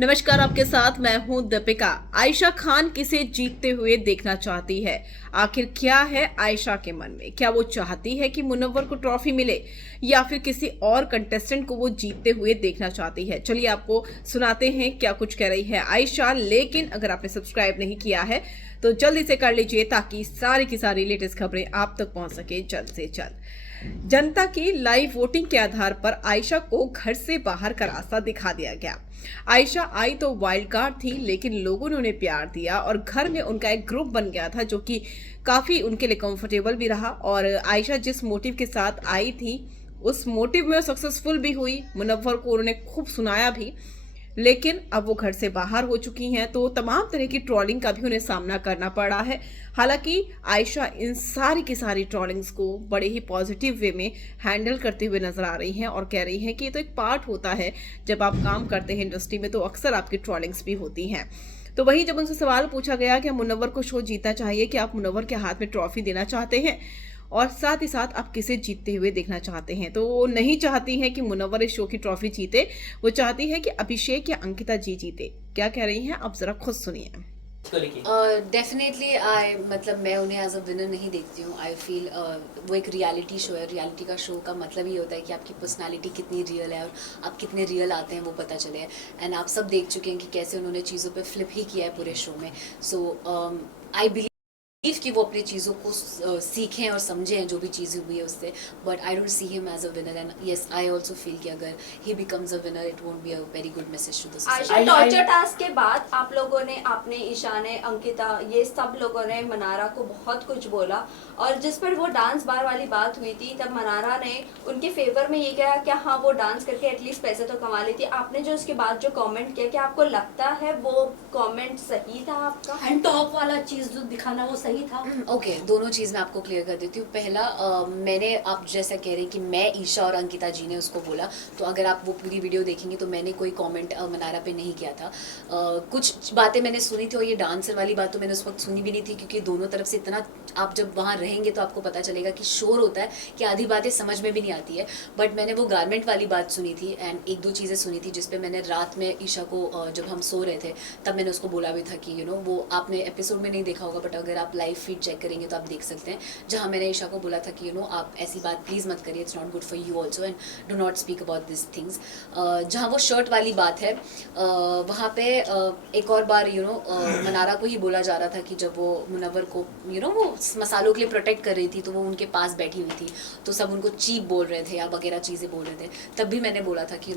नमस्कार, आपके साथ मैं हूं दीपिका। आयशा खान किसे जीतते हुए देखना चाहती है? आखिर क्या है आयशा के मन में? क्या वो चाहती है कि मुनव्वर को ट्रॉफी मिले या फिर किसी और कंटेस्टेंट को वो जीतते हुए देखना चाहती है? चलिए आपको सुनाते हैं क्या कुछ कह रही है आयशा। लेकिन अगर आपने सब्सक्राइब नहीं किया है तो जल्दी से कर लीजिए ताकि सारी की सारी लेटेस्ट खबरें आप तक पहुंच सके जल्द से जल्द। जनता की लाइव वोटिंग के आधार पर आयशा को घर से बाहर का रास्ता दिखा दिया गया। आयशा आई तो वाइल्ड कार्ड थी, लेकिन लोगों ने उन्हें प्यार दिया और घर में उनका एक ग्रुप बन गया था जो कि काफी उनके लिए कंफर्टेबल भी रहा। और आयशा जिस मोटिव के साथ आई थी उस मोटिव में सक्सेसफुल भी हुई। मुनव्वर को उन्होंने खूब सुनाया भी, लेकिन अब वो घर से बाहर हो चुकी हैं तो तमाम तरह की ट्रोलिंग का भी उन्हें सामना करना पड़ रहा है। हालांकि आयशा इन सारी की सारी ट्रोलिंग्स को बड़े ही पॉजिटिव वे में हैंडल करते हुए नजर आ रही हैं और कह रही हैं कि ये तो एक पार्ट होता है, जब आप काम करते हैं इंडस्ट्री में तो अक्सर आपकी ट्रोलिंग्स भी होती हैं। तो वहीं जब उनसे सवाल पूछा गया कि मुनव्वर को शो जीतना चाहिए, कि आप मुनव्वर के हाथ में ट्रॉफी देना चाहते हैं और साथ ही साथ आप किसे जीतते हुए देखना चाहते हैं, तो वो नहीं चाहती हैं कि मुनव्वर इस शो की ट्रॉफी जीते। वो चाहती है कि अभिषेक या अंकिता जी जीते। क्या कह रही हैं आप जरा खुद सुनिए। डेफिनेटली मतलब मैं उन्हें एज अ विनर नहीं देखती हूँ। आई फील वो एक रियलिटी शो है। रियलिटी का शो का मतलब ये होता है कि आपकी पर्सनालिटी कितनी रियल है और आप कितने रियल आते हैं वो पता चले। एंड आप सब देख चुके हैं कि कैसे उन्होंने चीज़ों पे फ्लिप ही किया है पूरे शो में। सो आई बिलीव कि वो अपनी चीज़ों को सीखें और समझें जो भी चीज़ें हुई है उससे। But I don't see him as a winner and yes I also feel कि अगर he becomes a winner it won't be a very good message to the society. Ayesha torture task के बाद आप लोगों ने, आपने, ईशा ने, अंकिता, ये सब लोगों ने मनारा को बहुत कुछ बोला और जिस पर वो डांस बार वाली बात हुई थी तब मनारा ने उनके फेवर में ये कहा कि हाँ वो डांस करके एटलीस्ट पैसे तो कमा लेती। आपने जो उसके बाद जो कमेंट किया, क्या आपको लगता है वो कमेंट सही था आपका? एंड टॉप वाला चीज जो दिखाना वो सही था? ओके, दोनों चीज़ मैं आपको क्लियर कर देती हूँ। पहला मैंने, आप जैसा कह रहे हैं कि मैं, ईशा और अंकिता जी ने उसको बोला, तो अगर आप वो पूरी वीडियो देखेंगे तो मैंने कोई कमेंट मनारा पे नहीं किया था। कुछ बातें मैंने सुनी थी और ये डांसर वाली बात तो मैंने उस वक्त सुनी भी नहीं थी, क्योंकि दोनों तरफ से इतना, आप जब वहाँ रहेंगे तो आपको पता चलेगा कि शोर होता है कि आधी बातें समझ में भी नहीं आती है। बट मैंने वो गारमेंट वाली बात सुनी थी एंड एक दो चीज़ें सुनी थी जिसपे मैंने रात में ईशा को, जब हम सो रहे थे तब मैंने उसको बोला भी था कि वो आपने एपिसोड में नहीं देखा होगा बट अगर आप लाइव फीड चेक करेंगे तो आप देख सकते हैं, जहाँ मैंने ईशा को बोला था कि आप ऐसी बात प्लीज़ मत करिए, it's not good for you also and do not speak about this things. जहाँ वो शर्ट वाली बात है, वहाँ पे एक और बार मनारा को ही बोला जा रहा था कि जब वो मुनव्वर को वो मसालों के लिए प्रोटेक्ट कर रही थी तो वो उनके पास बैठी हुई थी तो सब उनको चीप बोल रहे थे या वगैरह चीज़ें बोल रहे थे। तब भी मैंने बोला था कि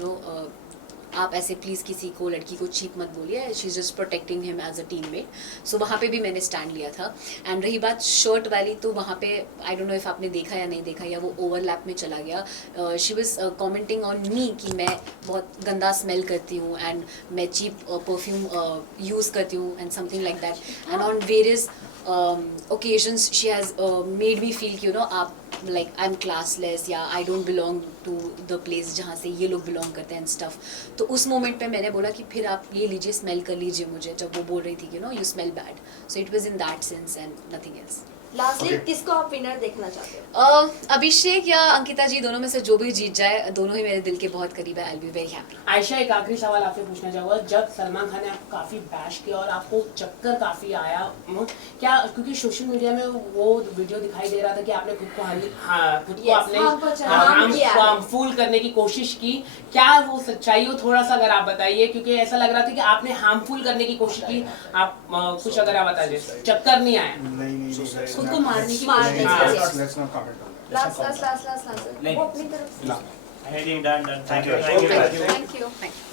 आप ऐसे प्लीज़ किसी को, लड़की को चीप मत बोलिए, she is just protecting him as a teammate. So वहाँ पे भी मैंने स्टैंड लिया था। एंड रही बात शर्ट वाली, तो वहाँ पे आई डोंट नो इफ़ आपने देखा या नहीं देखा या वो ओवरलैप में चला गया। She was commenting on me कि मैं बहुत गंदा स्मेल करती हूँ एंड मैं चीप परफ्यूम यूज़ करती हूँ and something like that. And on various occasions she has made me feel कि आप like I'm classless या I don't belong to the place जहाँ से ये लोग belong करते हैं and stuff। तो उस मोमेंट पे मैंने बोला कि फिर आप ये लीजिए, स्मेल कर लीजिए मुझे, जब वो बोल रही थी कि you smell bad। So it was in that sense and nothing else। Lastly किसको आप विनर देखना चाहते हो? अभिषेक या अंकिता जी, दोनों में से जो भी जीत जाए, दोनों ही मेरे दिल के बहुत करीब है। I will be very happy. Ayesha, एक आखिरी सवाल आपसे पूछना चाहूँगा। जब सलमान खान ने आपको काफ़ी बैश किया और आपको चक्कर काफ़ी आया, क्या क्योंकि सोशल मीडिया में वो वीडियो दिखाई दे रहा था कि आपने खुद को आपने हार्मफुल करने की कोशिश की, क्या वो सच्चाई हो? थोड़ा सा अगर आप बताइए, क्योंकि ऐसा लग रहा था कि आपने हार्मफुल करने की कोशिश की। आप कुछ अगर आप बता दीजिए। चक्कर नहीं आया? खुद को मारने की लास्ट वो अपनी तरफ से Done. Thank you. Thank you.